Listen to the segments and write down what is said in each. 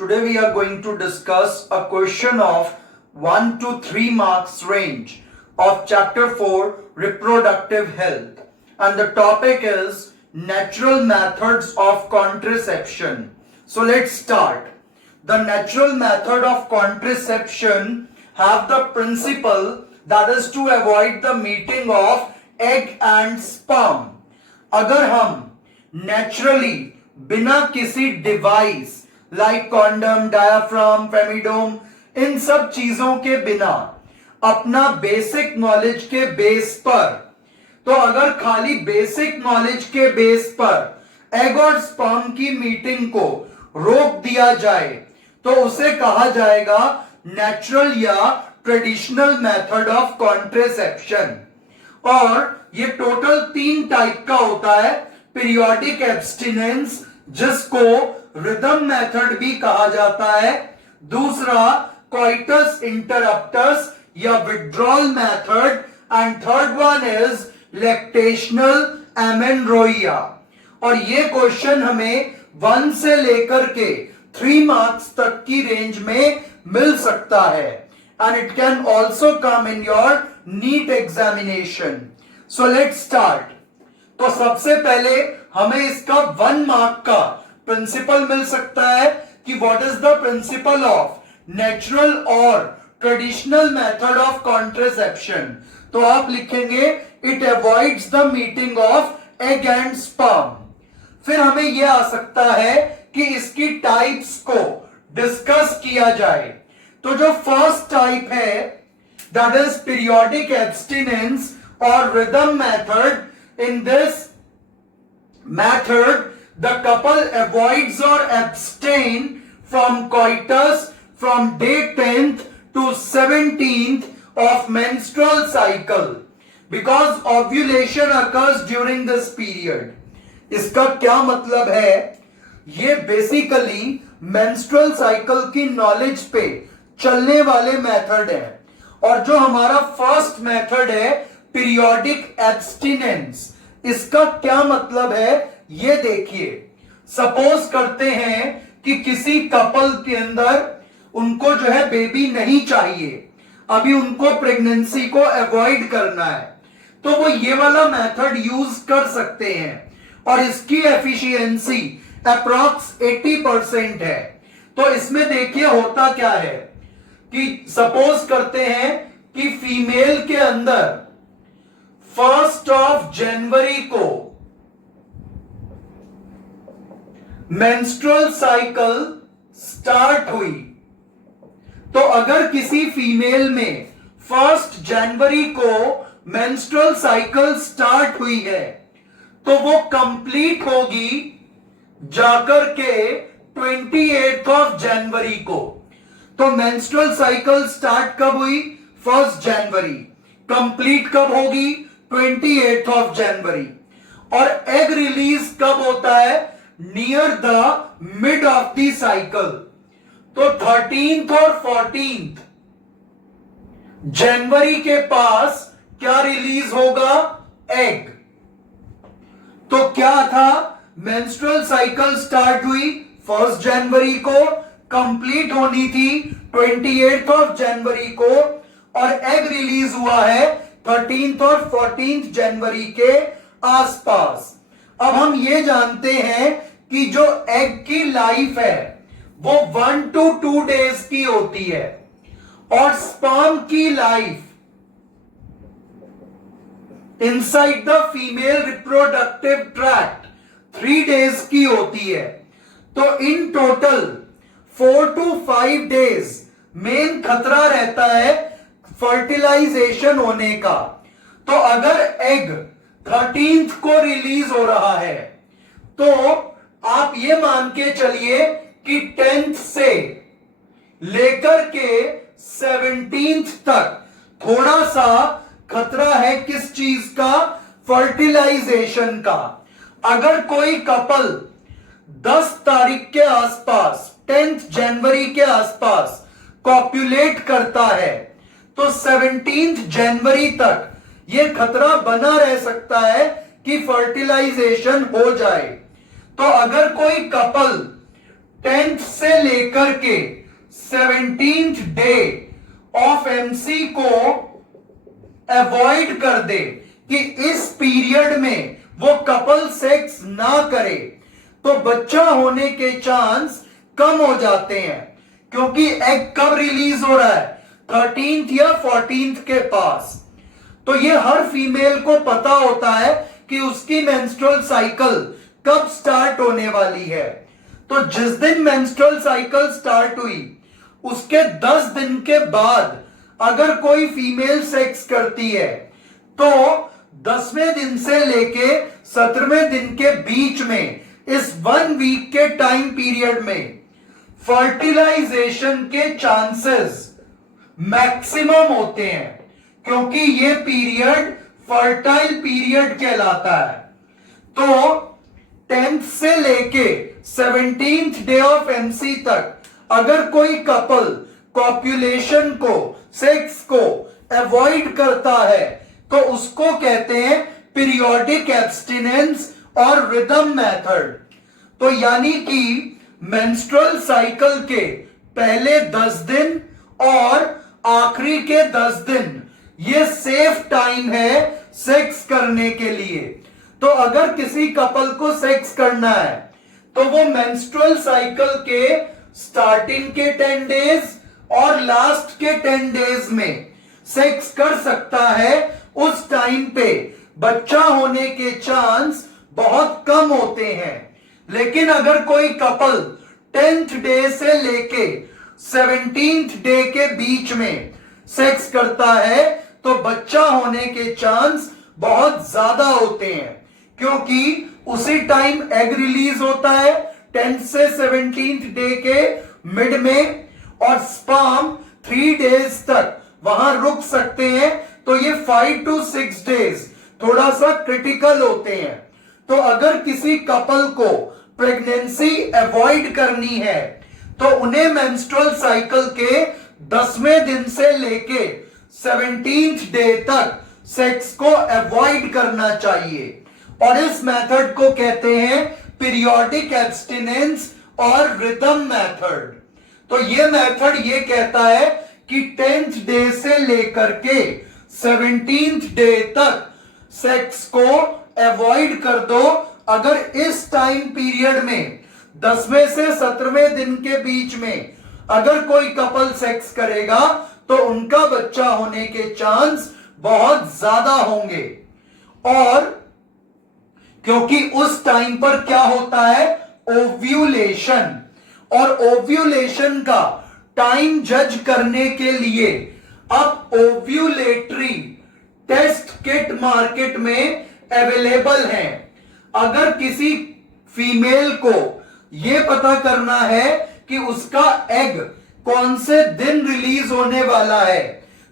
Today we are going to discuss a question of 1 to 3 marks range of chapter 4 reproductive health, and the topic is natural methods of contraception. So let's start. The natural method of contraception have the principle that is to avoid the meeting of egg and sperm. अगर हम naturally बिना किसी device like condom, diaphragm, फेमिडोम, इन सब चीजों के बिना अपना basic knowledge के बेस पर, तो अगर खाली बेसिक नॉलेज के बेस पर एग और स्पर्म की मीटिंग को रोक दिया जाए तो उसे कहा जाएगा नेचुरल या ट्रेडिशनल मेथड ऑफ कॉन्ट्रेसेप्शन। और ये टोटल 3 टाइप का होता है। पीरियोडिक एब्स्टिनेंस, जिसको रिदम मेथड भी कहा जाता है। दूसरा कोइटस इंटरप्टस या withdrawal method, and third one is lactational amenorrhoea. और ये क्वेश्चन हमें 1 से लेकर के 3 मार्क्स तक की रेंज में मिल सकता है, and it can also come in your NEET examination. So let's start. तो सबसे पहले हमें इसका 1 मार्क का प्रिंसिपल मिल सकता है कि what is the principle of natural और ट्रेडिशनल मेथड ऑफ कॉन्ट्रेसेप्शन। तो आप लिखेंगे it avoids the meeting of egg and sperm. फिर हमें यह आ सकता है कि इसकी टाइप्स को डिस्कस किया जाए। तो जो फर्स्ट टाइप है दैट इज पीरियोडिक एब्स्टिनेंस और rhythm method. In this method, the couple avoids or abstain from coitus from day 10th to 17th of menstrual cycle because ovulation occurs during this period. इसका क्या मतलब है? ये basically menstrual cycle की knowledge पे चलने वाले मेथड है। और जो हमारा फर्स्ट मेथड है पीरियोडिक एब्स्टिनेंस, इसका क्या मतलब है ये देखिए। सपोज करते हैं कि किसी कपल के अंदर उनको जो है बेबी नहीं चाहिए, अभी उनको प्रेगनेंसी को अवॉइड करना है, तो वो ये वाला मेथड यूज कर सकते हैं और इसकी एफिशिएंसी अप्रॉक्स 80% है। तो इसमें देखिए होता क्या है कि सपोज करते हैं कि फीमेल के अंदर 1 जनवरी को मेंस्ट्रुअल साइकिल स्टार्ट हुई, तो अगर किसी फीमेल में 1 जनवरी को मेंस्ट्रुअल साइकिल स्टार्ट हुई है तो वो कंप्लीट होगी जाकर के 28 जनवरी को। तो मेंस्ट्रुअल साइकिल स्टार्ट कब हुई? 1 जनवरी। कंप्लीट कब होगी? 28 जनवरी। और एग रिलीज कब होता है? Near the mid of the cycle. तो 13th और 14th जनवरी के पास क्या रिलीज होगा? एग। तो क्या था? मेंस्ट्रुअल साइकिल स्टार्ट हुई 1 जनवरी को, कंप्लीट होनी थी 28 जनवरी को, और एग रिलीज हुआ है 13th और 14th जनवरी के आसपास। अब हम ये जानते हैं कि जो एग की लाइफ है वो 1 to 2 days की होती है और स्पर्म की life inside the female reproductive tract 3 days की होती है। तो in total 4 to 5 days main खतरा रहता है फर्टिलाइजेशन होने का। तो अगर एग 13th को रिलीज हो रहा है तो आप ये मान के चलिए कि 10th से लेकर के 17th तक थोड़ा सा खतरा है किस चीज का? फर्टिलाइजेशन का। अगर कोई कपल 10 तारीख के आसपास 10th जनवरी के आसपास कॉप्युलेट करता है तो 17th जनवरी तक यह खतरा बना रह सकता है कि फर्टिलाइजेशन हो जाए। तो अगर कोई कपल 10th से लेकर के 17th डे ऑफ एमसी को अवॉइड कर दे, कि इस पीरियड में वो कपल सेक्स ना करे, तो बच्चा होने के चांस कम हो जाते हैं। क्योंकि एग कब रिलीज हो रहा है, 13th या 14th के पास। तो ये हर फीमेल को पता होता है कि उसकी मेंस्ट्रुअल साइकिल कब स्टार्ट होने वाली है। तो जिस दिन मेंस्ट्रुअल साइकिल स्टार्ट हुई उसके 10 दिन के बाद अगर कोई फीमेल सेक्स करती है तो 10वें दिन से लेके 17वें दिन के बीच में, इस 1 वीक के टाइम पीरियड में फर्टिलाइजेशन के चांसेस मैक्सिमम होते हैं, क्योंकि ये पीरियड फर्टाइल पीरियड कहलाता है। तो 10th से लेके 17th डे ऑफ एमसी तक अगर कोई कपल कॉपुलेशन को, सेक्स को अवॉइड करता है तो उसको कहते हैं पीरियोडिक एब्स्टिनेंस और रिदम मेथड। तो यानी कि मेंस्ट्रुअल साइकिल के पहले 10 दिन और आखिरी के 10 दिन ये सेफ टाइम है सेक्स करने के लिए। तो अगर किसी कपल को सेक्स करना है तो वो मेंस्ट्रुअल साइकिल के स्टार्टिंग के 10 डेज और लास्ट के 10 डेज में सेक्स कर सकता है। उस टाइम पे बच्चा होने के चांस बहुत कम होते हैं। लेकिन अगर कोई कपल 10th डे से लेके 17th डे के बीच में सेक्स करता है तो बच्चा होने के चांस बहुत ज्यादा होते हैं, क्योंकि उसी टाइम एग रिलीज होता है 10th से 17th डे के मिड में, और स्पर्म 3 डेज तक वहां रुक सकते हैं। तो ये 5 to 6 डेज थोड़ा सा क्रिटिकल होते हैं। तो अगर किसी कपल को प्रेगनेंसी अवॉइड करनी है तो उन्हें मेंस्ट्रुअल साइकिल के 10वें दिन से लेके 17th डे तक सेक्स को अवॉइड करना चाहिए, और इस मेथड को कहते हैं पीरियोडिक एब्स्टिनेंस और रिदम मेथड। तो ये मेथड ये कहता है कि 10th डे से लेकर के 17th डे तक सेक्स को अवॉइड कर दो। अगर इस टाइम पीरियड में 10वें से 17वें दिन के बीच में अगर कोई कपल सेक्स करेगा तो उनका बच्चा होने के चांस बहुत ज्यादा होंगे। और क्योंकि उस टाइम पर क्या होता है, ओव्यूलेशन, और ओव्यूलेशन का टाइम जज करने के लिए अब ओव्यूलेटरी टेस्ट किट मार्केट में अवेलेबल हैं। अगर किसी फीमेल को यह पता करना है कि उसका एग कौन से दिन रिलीज होने वाला है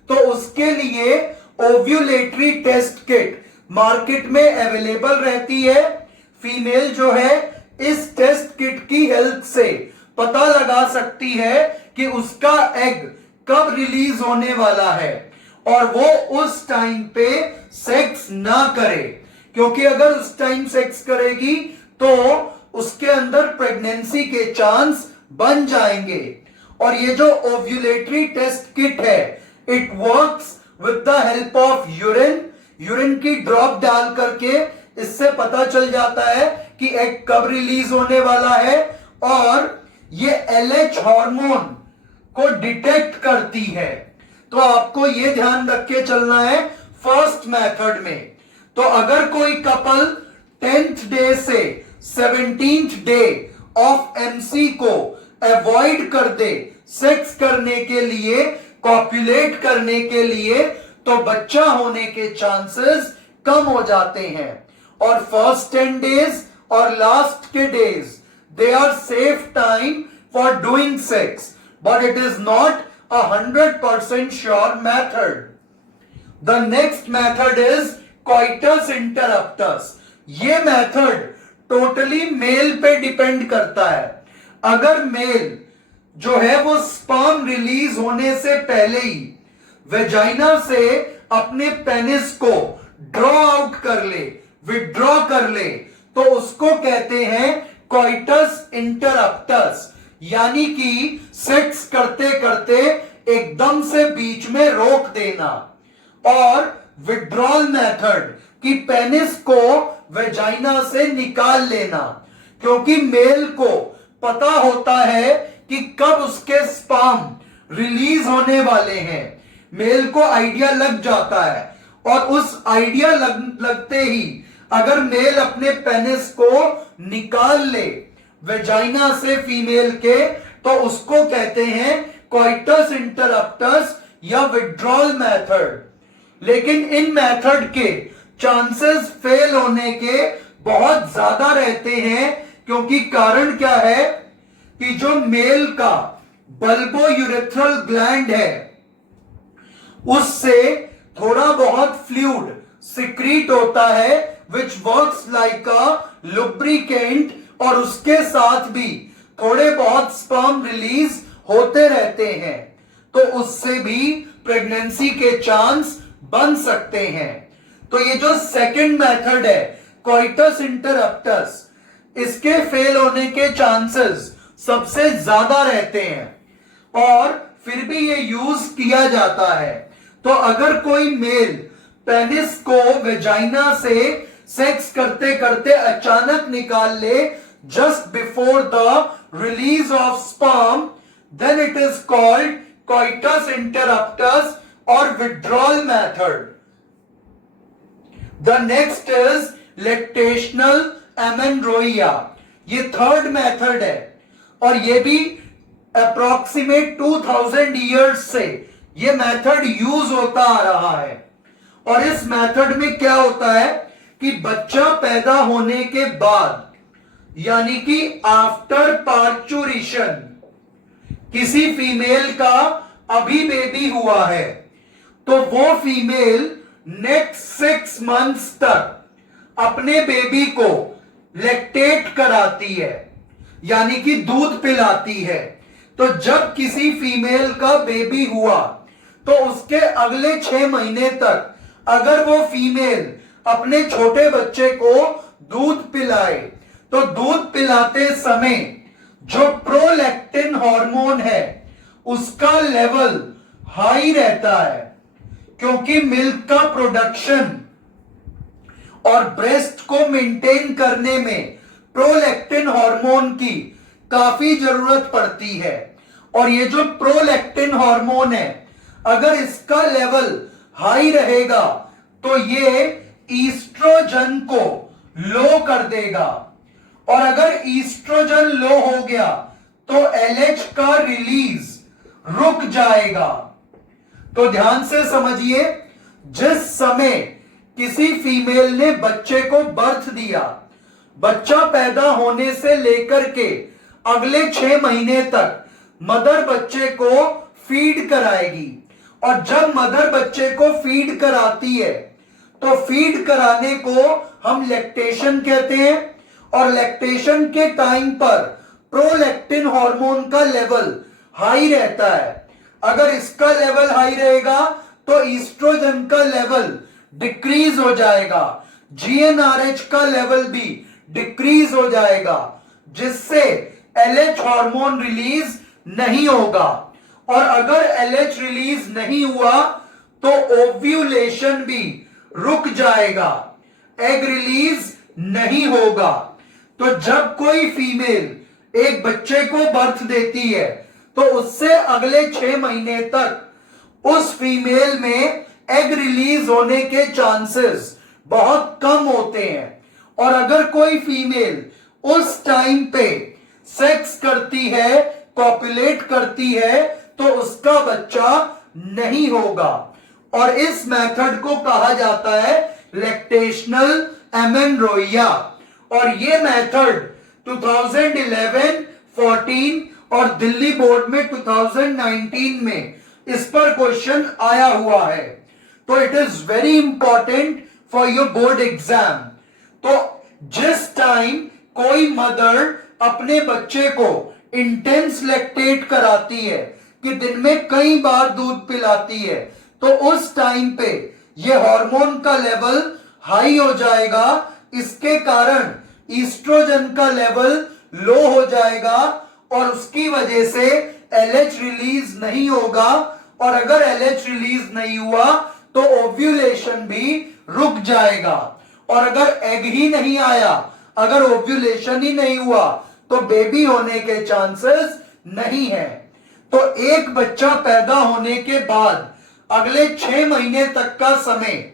तो उसके लिए ओव्यूलेटरी टेस्ट किट मार्केट में अवेलेबल रहती है। फीमेल जो है इस टेस्ट किट की हेल्प से पता लगा सकती है कि उसका एग कब रिलीज होने वाला है और वो उस टाइम पे सेक्स ना करे, क्योंकि अगर उस टाइम सेक्स करेगी तो उसके अंदर प्रेगनेंसी के चांस बन जाएंगे। और ये जो ओव्यूलेटरी टेस्ट किट है, it works with the help of urine की ड्रॉप डाल करके इससे पता चल जाता है कि एग कब रिलीज होने वाला है, और ये LH हार्मोन को डिटेक्ट करती है। तो आपको ये ध्यान रख के चलना है फर्स्ट मेथड में। तो अगर कोई कपल 10th डे से 17th डे ऑफ एमसी को अवॉइड कर दे सेक्स करने के लिए, कॉपुलेट करने के लिए, तो बच्चा होने के चांसेस कम हो जाते हैं। और फर्स्ट 10 डेज और लास्ट के days they are safe time for doing sex, but it is not 100% sure method. The next method is coitus interruptus. ये मेथड टोटली मेल पे डिपेंड करता है। अगर मेल जो है वो स्पर्म रिलीज होने से पहले ही वेजाइना से अपने पेनिस को ड्रॉ आउट कर ले, विड्रॉ कर ले, तो उसको कहते हैं कोइटस इंटरप्टस, यानी कि सेक्स करते करते एकदम से बीच में रोक देना, और विड्रॉल मेथड कि पेनिस को वेजाइना से निकाल लेना, क्योंकि मेल को पता होता है कि कब उसके स्पर्म रिलीज होने वाले हैं। मेल को आइडिया लग जाता है, और उस आइडिया लगते ही अगर मेल अपने पेनिस को निकाल ले वेजाइना से फीमेल के, तो उसको कहते हैं कोइटस इंटरप्टस या विड्रॉल मेथड। लेकिन इन मेथड के चांसेस फेल होने के बहुत ज्यादा रहते हैं, क्योंकि कारण क्या है कि जो मेल का बल्बो यूरेथ्रल ग्लैंड है उससे थोड़ा बहुत फ्लूइड सिक्रीट होता है which works like a lubricant, और उसके साथ भी थोड़े बहुत स्पर्म रिलीज होते रहते हैं, तो उससे भी प्रेगनेंसी के चांस बन सकते हैं। तो ये जो सेकंड मेथड है कोइटस इंटरप्टस, इसके फेल होने के चांसेस सबसे ज्यादा रहते हैं, और फिर भी ये यूज किया जाता है। तो अगर कोई मेल पेनिस को वेजाइना से सेक्स करते करते अचानक निकाल ले just before the release of sperm, then it is called coitus interruptus और withdrawal method. The next is lactational amenorrhea. ये थर्ड मेथड है, और ये भी अप्रोक्सीमेट 2000 ईयर्स से ये मेथड यूज होता आ रहा है। और इस मेथड में क्या होता है कि बच्चा पैदा होने के बाद, यानी कि आफ्टर पार्चुरेशन, किसी फीमेल का अभी बेबी हुआ है, तो वो फीमेल नेक्स्ट 6 मंथ्स तक अपने बेबी को लैक्टेट कराती है, यानी कि दूध पिलाती है। तो जब किसी फीमेल का बेबी हुआ तो उसके अगले 6 महीने तक अगर वो फीमेल अपने छोटे बच्चे को दूध पिलाए, तो दूध पिलाते समय जो प्रोलैक्टिन हार्मोन है उसका लेवल हाई रहता है, क्योंकि मिल्क का प्रोडक्शन और ब्रेस्ट को मेंटेन करने में प्रोलैक्टिन हार्मोन की काफी जरूरत पड़ती है। और ये जो प्रोलैक्टिन हार्मोन है, अगर इसका लेवल हाई रहेगा तो ये ईस्ट्रोजन को लो कर देगा, और अगर ईस्ट्रोजन लो हो गया तो एलएच का रिलीज रुक जाएगा। तो ध्यान से समझिए, जिस समय किसी फीमेल ने बच्चे को बर्थ दिया, बच्चा पैदा होने से लेकर के अगले 6 महीने तक मदर बच्चे को फीड कराएगी, और जब मदर बच्चे को फीड कराती है तो फीड कराने को हम लैक्टेशन कहते हैं, और लैक्टेशन के टाइम पर प्रोलैक्टिन हार्मोन का लेवल हाई रहता है। अगर इसका लेवल हाई रहेगा तो ईस्ट्रोजन का लेवल डिक्रीज हो जाएगा, जीएनआरएच का लेवल भी डिक्रीज हो जाएगा, जिससे एलएच हार्मोन रिलीज नहीं होगा। और अगर एलएच रिलीज नहीं हुआ तो ओव्यूलेशन भी रुक जाएगा, एग रिलीज नहीं होगा। तो जब कोई फीमेल एक बच्चे को बर्थ देती है तो उससे अगले 6 महीने तक उस फीमेल में एग रिलीज होने के चांसेस बहुत कम होते हैं। और अगर कोई फीमेल उस टाइम पे सेक्स करती है, कॉपुलेट करती है, तो उसका बच्चा नहीं होगा। और इस मेथड को कहा जाता है लैक्टेशनल एमेनोरिया। और ये मेथड 2011, 14 और दिल्ली बोर्ड में 2019 में इस पर क्वेश्चन आया हुआ है। तो it is very important for your board exam. तो जिस टाइम कोई मदर अपने बच्चे को इंटेंस लैक्टेट कराती है कि दिन में कई बार दूध पिलाती है, तो उस टाइम पे ये हार्मोन का लेवल हाई हो जाएगा। इसके कारण ईस्ट्रोजन का लेवल लो हो जाएगा और उसकी वजह से LH रिलीज नहीं होगा, और अगर LH रिलीज नहीं हुआ तो ओव्यूलेशन भी रुक जाएगा, और अगर एग ही नहीं आया, अगर ओव्यूलेशन ही नहीं हुआ तो बेबी होने के चांसेस नहीं है। तो एक बच्चा पैदा होने के बाद अगले 6 महीने तक का समय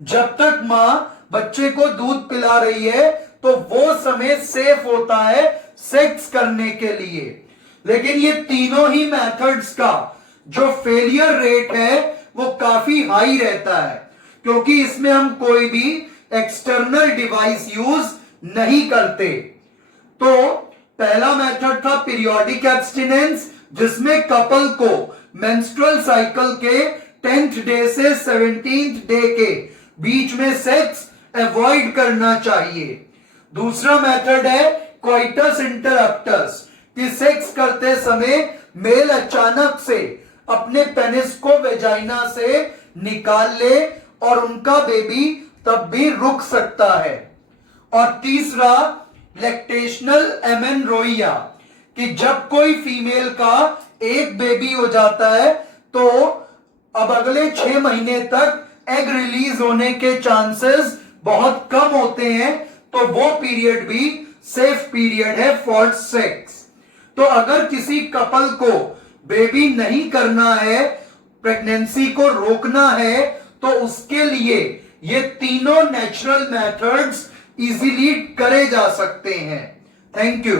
जब तक मां बच्चे को दूध पिला रही है तो वो समय सेफ होता है सेक्स करने के लिए। लेकिन ये तीनों ही मेथड्स का जो फेलियर रेट है वो काफी हाई रहता है, क्योंकि इसमें हम कोई भी एक्सटर्नल डिवाइस यूज नहीं करते। तो पहला मेथड था पीरियोडिक एब्स्टिनेंस, जिसमें कपल को मेंस्ट्रुअल साइकिल के 10th डे से 17th डे के बीच में सेक्स अवॉइड करना चाहिए। दूसरा मेथड है कोइटस इंटरप्टस, कि सेक्स करते समय मेल अचानक से अपने पेनिस को वेजाइना से निकाल ले और उनका बेबी तब भी रुक सकता है। और तीसरा लैक्टेशनल एमेनोरेया, कि जब कोई फीमेल का एक बेबी हो जाता है तो अब अगले 6 महीने तक एग रिलीज होने के चांसेस बहुत कम होते हैं, तो वो पीरियड भी सेफ पीरियड है फॉर सेक्स। तो अगर किसी कपल को बेबी नहीं करना है, प्रेगनेंसी को रोकना है, तो उसके लिए ये तीनों नेचुरल मेथड्स इजीली करे जा सकते हैं। Thank you.